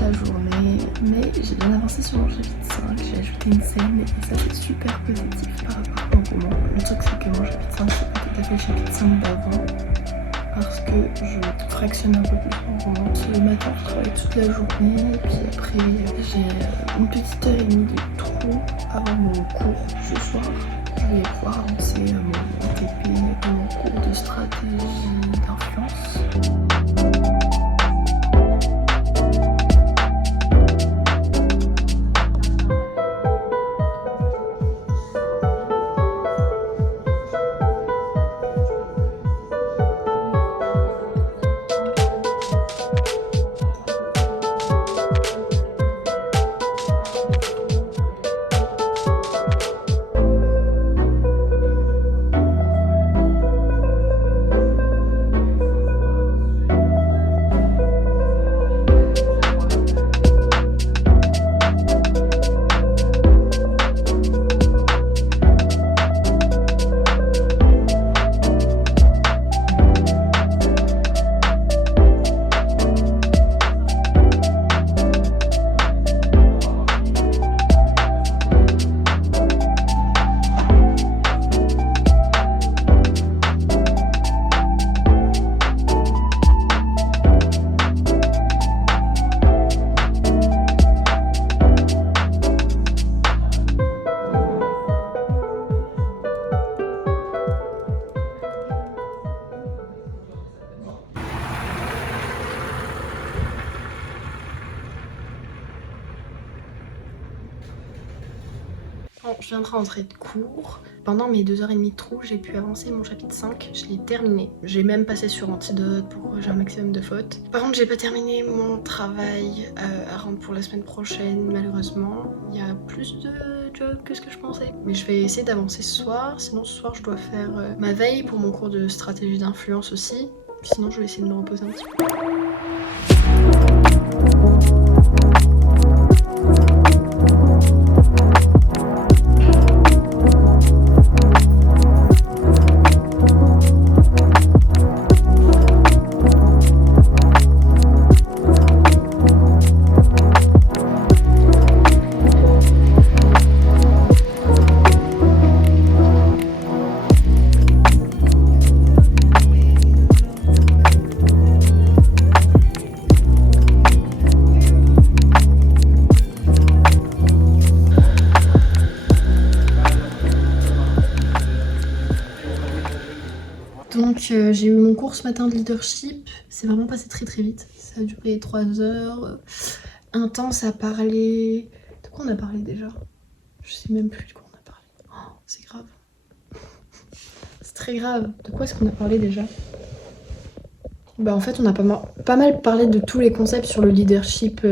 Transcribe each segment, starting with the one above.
la journée, mais j'ai bien avancé sur mon chapitre 5, j'ai ajouté une scène et ça c'est super positif par rapport au roman. Le truc c'est que mon chapitre 5 c'est pas tout à fait le chapitre 5 d'avant, parce que je fractionne un peu plus mon roman. Le matin je travaille toute la journée et puis après j'ai une petite heure et demie de trou avant mon cours ce soir. Je vais pouvoir avancer mon TP, mon cours de stratégie d'influence. Bon, je viens de rentrer de cours. Pendant mes 2h30 de trou, j'ai pu avancer mon chapitre 5, je l'ai terminé. J'ai même passé sur Antidote pour corriger un maximum de fautes. Par contre, j'ai pas terminé mon travail à rendre pour la semaine prochaine, malheureusement. Il y a plus de jobs que ce que je pensais. Mais je vais essayer d'avancer ce soir, sinon ce soir je dois faire ma veille pour mon cours de stratégie d'influence aussi. Sinon je vais essayer de me reposer un petit peu. Donc j'ai eu mon cours ce matin de leadership, c'est vraiment passé très très vite, ça a duré 3 heures, intense à parler... De quoi on a parlé déjà? Je sais même plus de quoi on a parlé, oh, c'est grave. C'est très grave, de quoi est-ce qu'on a parlé déjà? Bah en fait on a pas mal parlé de tous les concepts sur le leadership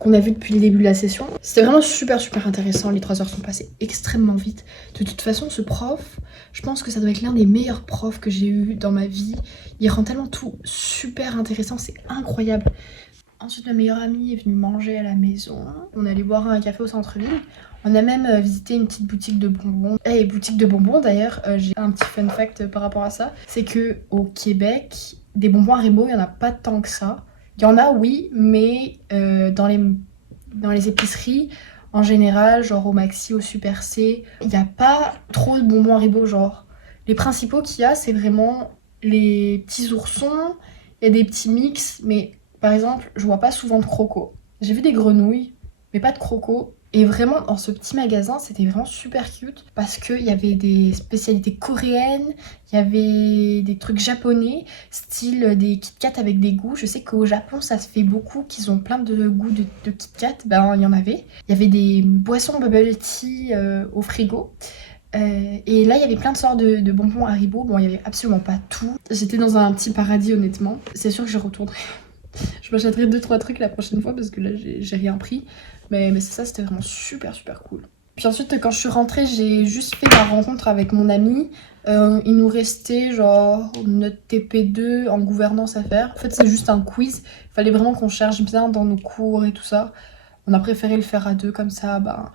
qu'on a vu depuis le début de la session. C'était vraiment super intéressant, les 3 heures sont passées extrêmement vite. De toute façon ce prof, je pense que ça doit être l'un des meilleurs profs que j'ai eu dans ma vie. Il rend tellement tout super intéressant, c'est incroyable. Ensuite ma meilleure amie est venue manger à la maison, on est allé boire un café au centre-ville. On a même visité une petite boutique de bonbons. Et boutique de bonbons d'ailleurs, j'ai un petit fun fact par rapport à ça. C'est que au Québec, des bonbons Haribo, il n'y en a pas tant que ça. Il y en a oui, mais dans les épiceries, en général, genre au Maxi, au Super C, il n'y a pas trop de bonbons Haribo, genre. Les principaux qu'il y a, c'est vraiment les petits oursons, il y a des petits mix, mais par exemple, je vois pas souvent de crocos. J'ai vu des grenouilles, mais pas de crocos. Et vraiment, dans ce petit magasin, c'était vraiment super cute parce qu'il y avait des spécialités coréennes, il y avait des trucs japonais, style des Kit Kat avec des goûts. Je sais qu'au Japon, ça se fait beaucoup, qu'ils ont plein de goûts de Kit Kat. Ben, il y en avait. Il y avait des boissons bubble tea au frigo. Et là, il y avait plein de sortes de bonbons Haribo. Bon, il y avait absolument pas tout. J'étais dans un petit paradis, honnêtement. C'est sûr que je retournerai. Je m'achèterai 2-3 trucs la prochaine fois parce que là, j'ai rien pris. Mais c'est ça, c'était vraiment super cool. Puis ensuite, quand je suis rentrée, j'ai juste fait ma rencontre avec mon ami. Il nous restait genre notre TP2 en gouvernance à faire. En fait, c'est juste un quiz. Il fallait vraiment qu'on cherche bien dans nos cours et tout ça. On a préféré le faire à deux, comme ça, ben,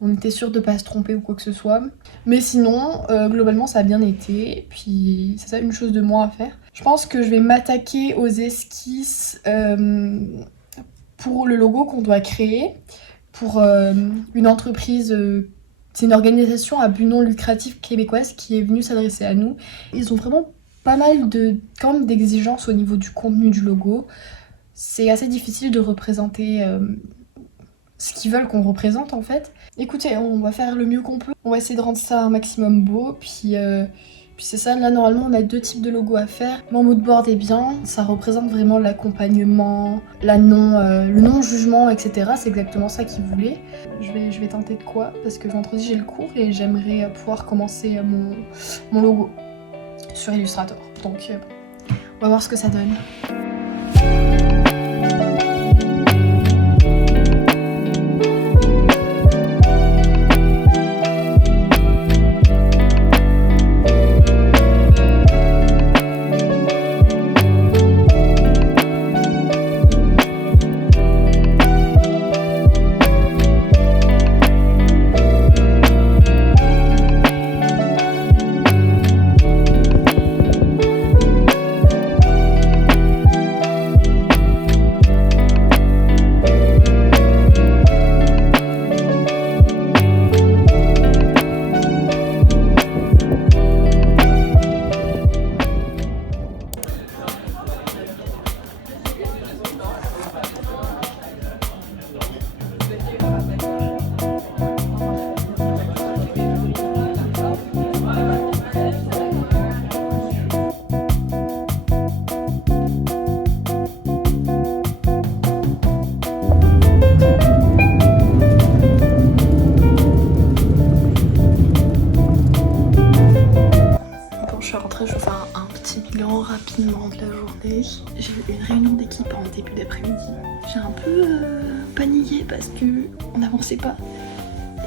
on était sûr de pas se tromper ou quoi que ce soit. Mais sinon, globalement, ça a bien été. Puis c'est ça, une chose de moins à faire. Je pense que je vais m'attaquer aux esquisses pour le logo qu'on doit créer pour une entreprise. C'est une organisation à but non lucratif québécoise qui est venue s'adresser à nous. Ils ont vraiment pas mal quand même d'exigences au niveau du contenu du logo. C'est assez difficile de représenter ce qu'ils veulent qu'on représente en fait. Écoutez, on va faire le mieux qu'on peut. On va essayer de rendre ça un maximum beau. Puis c'est ça, là normalement on a 2 types de logos à faire. Mon mood board est bien, ça représente vraiment l'accompagnement, le non-jugement, etc. C'est exactement ça qu'ils voulaient. Je vais tenter de quoi, parce que vendredi j'ai le cours et j'aimerais pouvoir commencer mon logo sur Illustrator. Donc on va voir ce que ça donne. Je vais faire un petit bilan rapidement de la journée. J'ai eu une réunion d'équipe en début d'après-midi. J'ai un peu paniqué parce qu'on n'avançait pas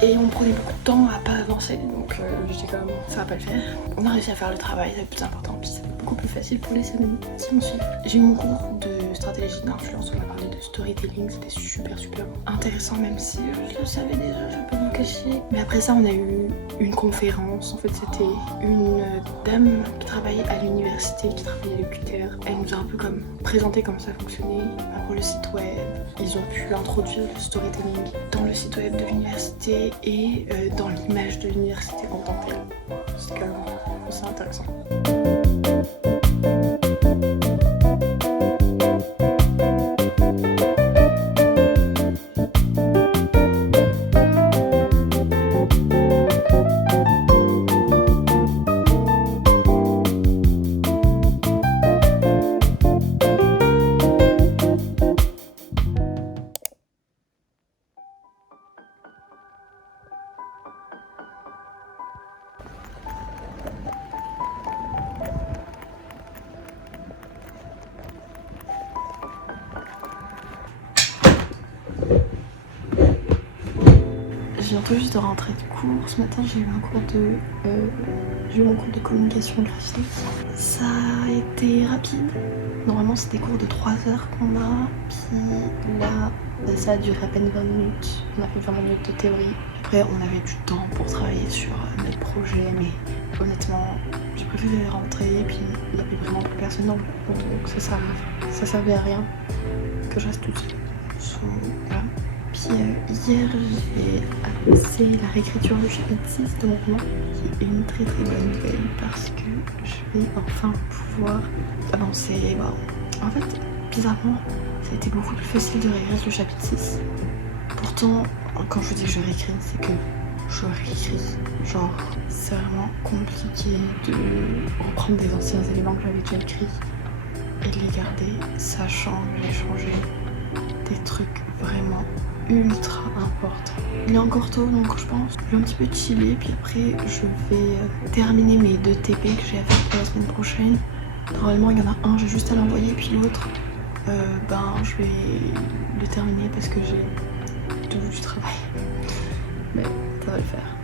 et on prenait beaucoup de temps à pas avancer, donc j'étais comme ça va pas le faire. On a réussi à faire le travail, c'est le plus important, puis c'est beaucoup plus facile pour les semaines qui vont suivre. J'ai eu mon cours de stratégie d'influence, on a parlé de storytelling, c'était super intéressant, même si je le savais déjà, je vais pas me cacher. Mais après ça on a eu une conférence, en fait c'était une dame qui travaillait à l'université, qui travaillait à l'UQTR. Elle nous a un peu comme présenté comment ça fonctionnait pour le site web. Ils ont pu introduire le storytelling dans le site web de l'université et dans l'image de l'université en tant que telle. C'était quand même assez intéressant. Je viens tout juste de rentrer de cours. Ce matin j'ai eu mon cours de communication graphique. Ça a été rapide. Normalement c'est des cours de 3 heures qu'on a. Puis là ça a duré à peine 20 minutes. On a fait 20 minutes de théorie. Après on avait du temps pour travailler sur notre projet. Mais honnêtement j'ai préféré rentrer. Et puis il n'y avait vraiment plus personne dans le cours. Donc ça servait à rien que je reste toute seule. Voilà. Puis hier j'ai avancé la réécriture du chapitre 6 de mon roman, qui est une très bonne nouvelle parce que je vais enfin pouvoir avancer. En fait, bizarrement, ça a été beaucoup plus facile de réécrire le chapitre 6. Pourtant, quand je vous dis que je réécris, c'est que je réécris. Genre, c'est vraiment compliqué de reprendre des anciens éléments que j'avais déjà écrits et de les garder, sachant que j'ai changé des trucs vraiment ultra important. Il est encore tôt donc je pense que je vais un petit peu chiller, puis après je vais terminer mes 2 TP que j'ai à faire pour la semaine prochaine. Normalement il y en a un, j'ai juste à l'envoyer, puis l'autre je vais le terminer parce que j'ai du travail. Mais ça va le faire.